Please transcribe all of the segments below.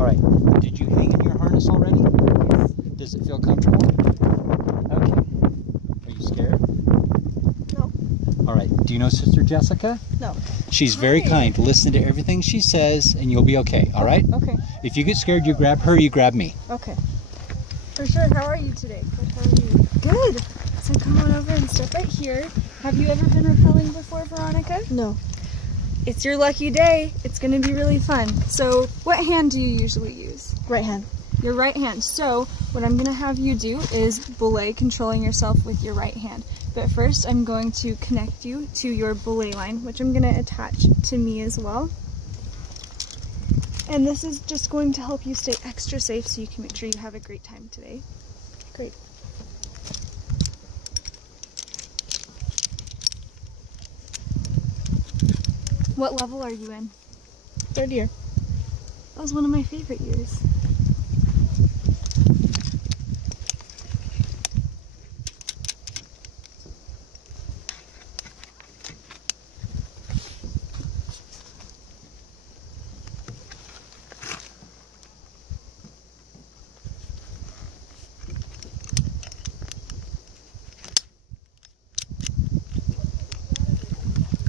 All right. Did you hang in your harness already? Yes. Does it feel comfortable? Okay. Are you scared? No. All right. Do you know Sister Jessica? No. She's very kind. Listen to everything she says, and you'll be okay. All right? Okay. If you get scared, you grab her, you grab me. Okay. For sure. How are you today? Good. How are you? Good. So come on over and step right here. Have you ever been rappelling before, Veronica? No. It's your lucky day. It's going to be really fun. So what hand do you usually use? Right hand. Your right hand. So what I'm going to have you do is belay, controlling yourself with your right hand. But first I'm going to connect you to your belay line, which I'm going to attach to me as well. And this is just going to help you stay extra safe so you can make sure you have a great time today. Great. What level are you in? Third year. That was one of my favorite years.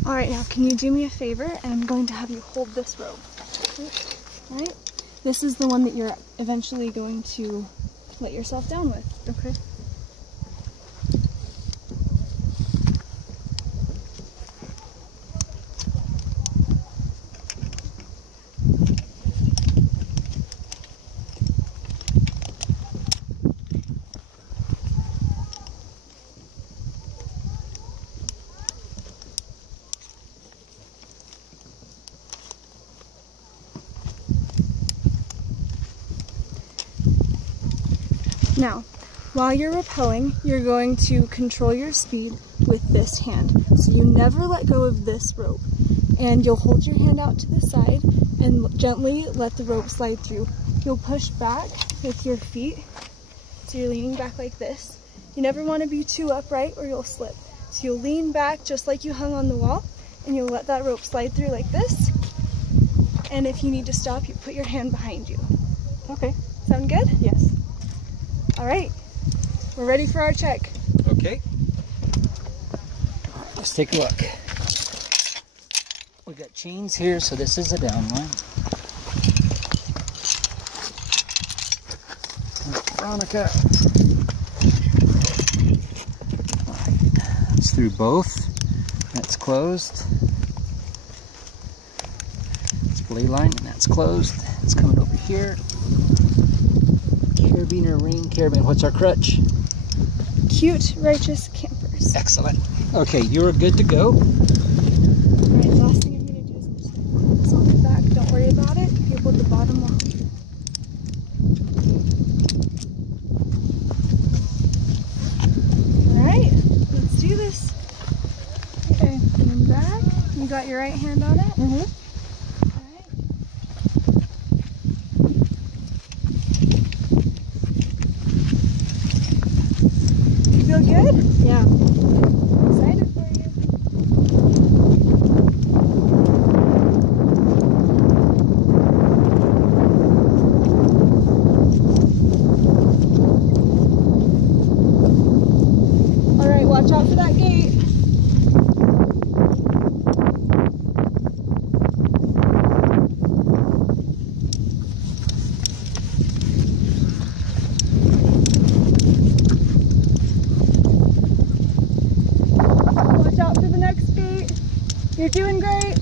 All right, now can you do me a favor? And I'm going to have you hold this rope. All right? This is the one that you're eventually going to let yourself down with. Okay. Now, while you're rappelling, you're going to control your speed with this hand. So you never let go of this rope. And you'll hold your hand out to the side and gently let the rope slide through. You'll push back with your feet. So you're leaning back like this. You never want to be too upright or you'll slip. So you'll lean back just like you hung on the wall and you'll let that rope slide through like this. And if you need to stop, you put your hand behind you. Okay. Sound good? Yes. All right, we're ready for our check. Okay. All right, let's take a look. We got chains here, so this is a down line. Veronica. All right, it's through both. That's closed. It's belay line, and that's closed. It's coming over here. Carabiner ring, carabiner. What's our crutch? Cute, righteous campers. Excellent. Okay, you're good to go. Alright, last thing I'm going to do is I'm just going to clip this on the back. Don't worry about it. You hold the bottom off. Alright, let's do this. Okay, and back. You got your right hand on it? Mm-hmm. Feel good? Yeah. Excited for you. All right, watch out for that gate. You're doing great.